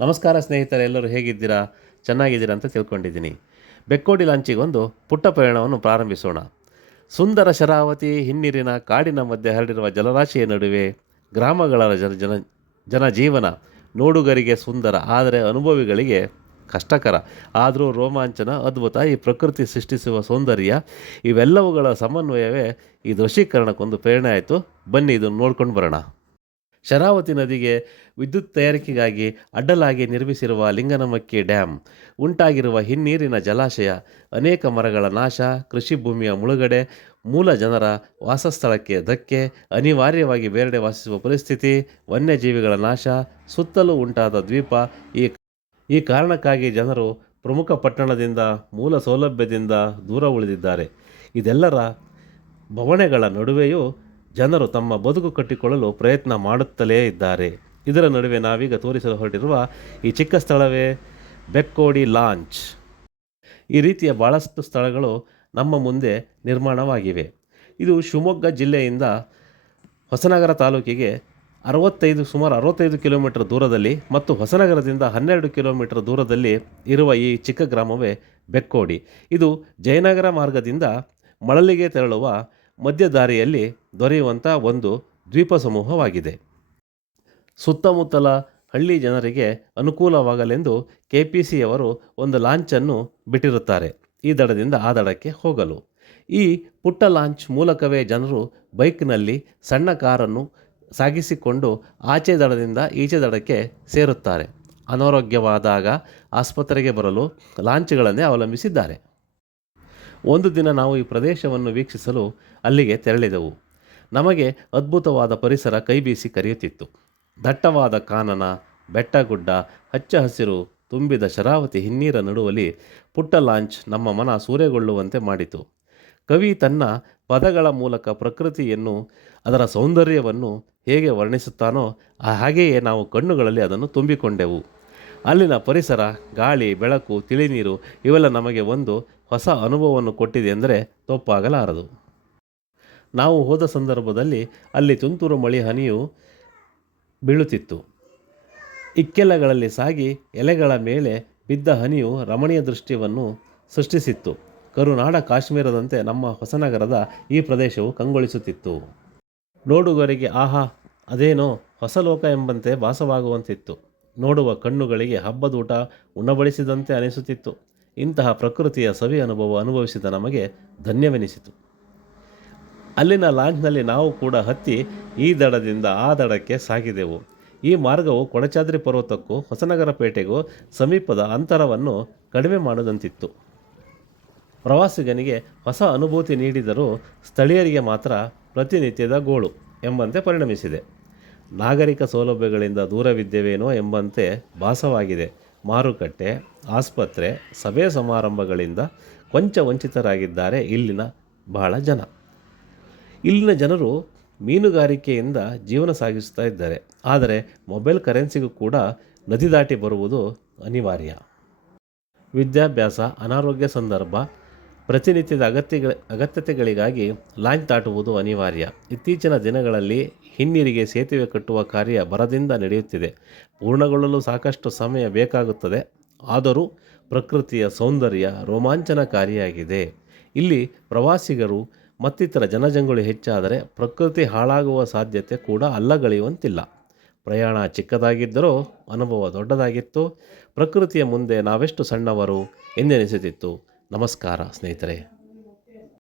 ನಮಸ್ಕಾರ ಸ್ನೇಹಿತರೆ, ಎಲ್ಲರೂ ಹೇಗಿದ್ದೀರಾ? ಚೆನ್ನಾಗಿದ್ದೀರಾ ಅಂತ ತಿಳ್ಕೊಂಡಿದ್ದೀನಿ. ಬೆಕ್ಕೋಡಿ ಲಾಂಚಿಗೊಂದು ಪುಟ್ಟ ಪ್ರಯಾಣವನ್ನು ಪ್ರಾರಂಭಿಸೋಣ. ಸುಂದರ ಶರಾವತಿ ಹಿನ್ನೀರಿನ ಕಾಡಿನ ಮಧ್ಯೆ ಹರಡಿರುವ ಜಲರಾಶಿಯ ನಡುವೆ ಗ್ರಾಮಗಳ ಜನಜೀವನ ನೋಡುಗರಿಗೆ ಸುಂದರ, ಆದರೆ ಅನುಭವಿಗಳಿಗೆ ಕಷ್ಟಕರ. ಆದರೂ ರೋಮಾಂಚನ, ಅದ್ಭುತ, ಈ ಪ್ರಕೃತಿ ಸೃಷ್ಟಿಸುವ ಸೌಂದರ್ಯ, ಇವೆಲ್ಲವುಗಳ ಸಮನ್ವಯವೇ ಈ ದೃಶ್ಯೀಕರಣಕ್ಕೊಂದು ಪ್ರೇರಣೆ ಆಯಿತು. ಬನ್ನಿ ಇದನ್ನು ನೋಡ್ಕೊಂಡು ಬರೋಣ. ಶರಾವತಿ ನದಿಗೆ ವಿದ್ಯುತ್ ತಯಾರಿಕೆಗಾಗಿ ಅಡ್ಡಲಾಗಿ ನಿರ್ಮಿಸಿರುವ ಲಿಂಗನಮಕ್ಕಿ ಡ್ಯಾಮ್, ಉಂಟಾಗಿರುವ ಹಿನ್ನೀರಿನ ಜಲಾಶಯ, ಅನೇಕ ಮರಗಳ ನಾಶ, ಕೃಷಿ ಭೂಮಿಯ ಮುಳುಗಡೆ, ಮೂಲ ಜನರ ವಾಸಸ್ಥಳಕ್ಕೆ ಧಕ್ಕೆ, ಅನಿವಾರ್ಯವಾಗಿ ಬೇರೆಡೆ ವಾಸಿಸುವ ಪರಿಸ್ಥಿತಿ, ವನ್ಯಜೀವಿಗಳ ನಾಶ, ಸುತ್ತಲೂ ಉಂಟಾದ ದ್ವೀಪ, ಈ ಕಾರಣಕ್ಕಾಗಿ ಜನರು ಪ್ರಮುಖ ಪಟ್ಟಣದಿಂದ, ಮೂಲ ಸೌಲಭ್ಯದಿಂದ ದೂರ ಉಳಿದಿದ್ದಾರೆ. ಇದೆಲ್ಲರ ಬವಣೆಗಳ ನಡುವೆಯೂ ಜನರು ತಮ್ಮ ಬದುಕು ಕಟ್ಟಿಕೊಳ್ಳಲು ಪ್ರಯತ್ನ ಮಾಡುತ್ತಲೇ ಇದ್ದಾರೆ. ಇದರ ನಡುವೆ ನಾವೀಗ ತೋರಿಸಲು ಹೊರಟಿರುವ ಈ ಚಿಕ್ಕ ಸ್ಥಳವೇ ಬೆಕ್ಕೋಡಿ ಲಾಂಚ್. ಈ ರೀತಿಯ ಭಾಳಷ್ಟು ಸ್ಥಳಗಳು ನಮ್ಮ ಮುಂದೆ ನಿರ್ಮಾಣವಾಗಿವೆ. ಇದು ಶಿವಮೊಗ್ಗ ಜಿಲ್ಲೆಯಿಂದ ಹೊಸನಗರ ತಾಲೂಕಿಗೆ ಸುಮಾರು 65 ಕಿಲೋಮೀಟರ್ ದೂರದಲ್ಲಿ ಮತ್ತು ಹೊಸನಗರದಿಂದ 12 ಕಿಲೋಮೀಟರ್ ದೂರದಲ್ಲಿ ಇರುವ ಈ ಚಿಕ್ಕ ಗ್ರಾಮವೇ ಬೆಕ್ಕೋಡಿ. ಇದು ಜಯನಗರ ಮಾರ್ಗದಿಂದ ಮಳಲಿಗೆ ತೆರಳುವ ಮಧ್ಯ ದಾರಿಯಲ್ಲಿ ದೊರೆಯುವಂಥ ಒಂದು ದ್ವೀಪ ಸಮೂಹವಾಗಿದೆ. ಸುತ್ತಮುತ್ತಲ ಹಳ್ಳಿ ಜನರಿಗೆ ಅನುಕೂಲವಾಗಲೆಂದು KPCಯವರು ಒಂದು ಲಾಂಚನ್ನು ಬಿಟ್ಟಿರುತ್ತಾರೆ, ಈ ದಡದಿಂದ ಆ ದಡಕ್ಕೆ ಹೋಗಲು. ಈ ಪುಟ್ಟ ಲಾಂಚ್ ಮೂಲಕವೇ ಜನರು ಬೈಕ್ನಲ್ಲಿ ಸಣ್ಣ ಕಾರನ್ನು ಸಾಗಿಸಿಕೊಂಡು ಆಚೆ ದಡದಿಂದ ಈಚೆ ದಡಕ್ಕೆ ಸೇರುತ್ತಾರೆ. ಅನಾರೋಗ್ಯವಾದಾಗ ಆಸ್ಪತ್ರೆಗೆ ಬರಲು ಲಾಂಚ್ಗಳನ್ನೇ ಅವಲಂಬಿಸಿದ್ದಾರೆ. ಒಂದು ದಿನ ನಾವು ಈ ಪ್ರದೇಶವನ್ನು ವೀಕ್ಷಿಸಲು ಅಲ್ಲಿಗೆ ತೆರಳಿದೆವು. ನಮಗೆ ಅದ್ಭುತವಾದ ಪರಿಸರ ಕೈಬೀಸಿ ಕರೆಯುತ್ತಿತ್ತು. ದಟ್ಟವಾದ ಕಾನನ, ಬೆಟ್ಟಗುಡ್ಡ, ಹಚ್ಚ ಹಸಿರು ತುಂಬಿದ ಶರಾವತಿ ಹಿನ್ನೀರ ನಡುವಲ್ಲಿ ಪುಟ್ಟ ಲಾಂಚ್ ನಮ್ಮ ಮನ ಸೂರೆಗೊಳ್ಳುವಂತೆ ಮಾಡಿತು. ಕವಿ ತನ್ನ ಪದಗಳ ಮೂಲಕ ಪ್ರಕೃತಿಯನ್ನು, ಅದರ ಸೌಂದರ್ಯವನ್ನು ಹೇಗೆ ವರ್ಣಿಸುತ್ತಾನೋ ಹಾಗೆಯೇ ನಾವು ಕಣ್ಣುಗಳಲ್ಲಿ ಅದನ್ನು ತುಂಬಿಕೊಂಡೆವು. ಅಲ್ಲಿನ ಪರಿಸರ, ಗಾಳಿ, ಬೆಳಕು, ತಿಳಿನೀರು ಇವೆಲ್ಲ ನಮಗೆ ಒಂದು ಹೊಸ ಅನುಭವವನ್ನು ಕೊಟ್ಟಿದೆ ಎಂದರೆ ತಪ್ಪಾಗಲಾರದು. ನಾವು ಹೋದ ಸಂದರ್ಭದಲ್ಲಿ ಅಲ್ಲಿ ತುಂತುರು ಮಳೆ ಹನಿಯು ಬೀಳುತ್ತಿತ್ತು. ಇಕ್ಕೆಲಗಳಲ್ಲಿ ಸಾಗಿ ಎಲೆಗಳ ಮೇಲೆ ಬಿದ್ದ ಹನಿಯು ರಮಣೀಯ ದೃಶ್ಯವನ್ನು ಸೃಷ್ಟಿಸಿತ್ತು. ಕರುನಾಡ ಕಾಶ್ಮೀರದಂತೆ ನಮ್ಮ ಹೊಸನಗರದ ಈ ಪ್ರದೇಶವು ಕಂಗೊಳಿಸುತ್ತಿತ್ತು. ನೋಡುಗರಿಗೆ ಆಹಾ, ಅದೇನೋ ಹೊಸ ಲೋಕ ಎಂಬಂತೆ ಭಾಸವಾಗುವಂತಿತ್ತು. ನೋಡುವ ಕಣ್ಣುಗಳಿಗೆ ಹಬ್ಬದೂಟ ಉಣಬಡಿಸಿದಂತೆ ಅನಿಸುತ್ತಿತ್ತು. ಇಂತಹ ಪ್ರಕೃತಿಯ ಸವಿ ಅನುಭವಿಸಿದ ನಮಗೆ ಧನ್ಯವೆನಿಸಿತು. ಅಲ್ಲಿನ ಲಾಂಚ್ನಲ್ಲಿ ನಾವು ಕೂಡ ಹತ್ತಿ ಈ ದಡದಿಂದ ಆ ದಡಕ್ಕೆ ಸಾಗಿದೆವು. ಈ ಮಾರ್ಗವು ಕೊಡಚಾದ್ರಿ ಪರ್ವತಕ್ಕೂ ಹೊಸನಗರ ಪೇಟೆಗೂ ಸಮೀಪದ ಅಂತರವನ್ನು ಕಡಿಮೆ ಮಾಡದಂತಿತ್ತು. ಪ್ರವಾಸಿಗನಿಗೆ ಹೊಸ ಅನುಭೂತಿ ನೀಡಿದರೂ ಸ್ಥಳೀಯರಿಗೆ ಮಾತ್ರ ಪ್ರತಿನಿತ್ಯದ ಗೋಳು ಎಂಬಂತೆ ಪರಿಣಮಿಸಿದೆ. ನಾಗರಿಕ ಸೌಲಭ್ಯಗಳಿಂದ ದೂರವಿದ್ದೇವೇನೋ ಎಂಬಂತೆ ಭಾಸವಾಗಿದೆ. ಮಾರುಕಟ್ಟೆ, ಆಸ್ಪತ್ರೆ, ಸಭೆ ಸಮಾರಂಭಗಳಿಂದ ಕೊಂಚ ವಂಚಿತರಾಗಿದ್ದಾರೆ ಇಲ್ಲಿನ ಬಹಳ ಜನ. ಇಲ್ಲಿನ ಜನರು ಮೀನುಗಾರಿಕೆಯಿಂದ ಜೀವನ ಸಾಗಿಸ್ತಾ ಇದ್ದಾರೆ. ಆದರೆ ಮೊಬೈಲ್ ಕರೆನ್ಸಿಗೂ ಕೂಡ ನದಿ ದಾಟಿ ಬರುವುದು ಅನಿವಾರ್ಯ. ವಿದ್ಯಾಭ್ಯಾಸ, ಅನಾರೋಗ್ಯ ಸಂದರ್ಭ, ಪ್ರತಿನಿತ್ಯದ ಅಗತ್ಯತೆಗಳಿಗಾಗಿ ಲಾಂಚ್ ದಾಟುವುದು ಅನಿವಾರ್ಯ. ಇತ್ತೀಚಿನ ದಿನಗಳಲ್ಲಿ ಹಿನ್ನೀರಿಗೆ ಸೇತುವೆ ಕಟ್ಟುವ ಕಾರ್ಯ ಭರದಿಂದ ನಡೆಯುತ್ತಿದೆ. ಪೂರ್ಣಗೊಳ್ಳಲು ಸಾಕಷ್ಟು ಸಮಯ ಬೇಕಾಗುತ್ತದೆ. ಆದರೂ ಪ್ರಕೃತಿಯ ಸೌಂದರ್ಯ ರೋಮಾಂಚನಕಾರಿಯಾಗಿದೆ. ಇಲ್ಲಿ ಪ್ರವಾಸಿಗರು ಮತ್ತಿತರ ಜನಜಂಗುಳಿ ಹೆಚ್ಚಾದರೆ ಪ್ರಕೃತಿ ಹಾಳಾಗುವ ಸಾಧ್ಯತೆ ಕೂಡ ಅಲ್ಲಗಳೆಯುವಂತಿಲ್ಲ. ಪ್ರಯಾಣ ಚಿಕ್ಕದಾಗಿದ್ದರೂ ಅನುಭವ ದೊಡ್ಡದಾಗಿತ್ತು. ಪ್ರಕೃತಿಯ ಮುಂದೆ ನಾವೆಷ್ಟು ಸಣ್ಣವರು ಎಂದೆನಿಸುತ್ತಿತ್ತು. ನಮಸ್ಕಾರ ಸ್ನೇಹಿತರೆ.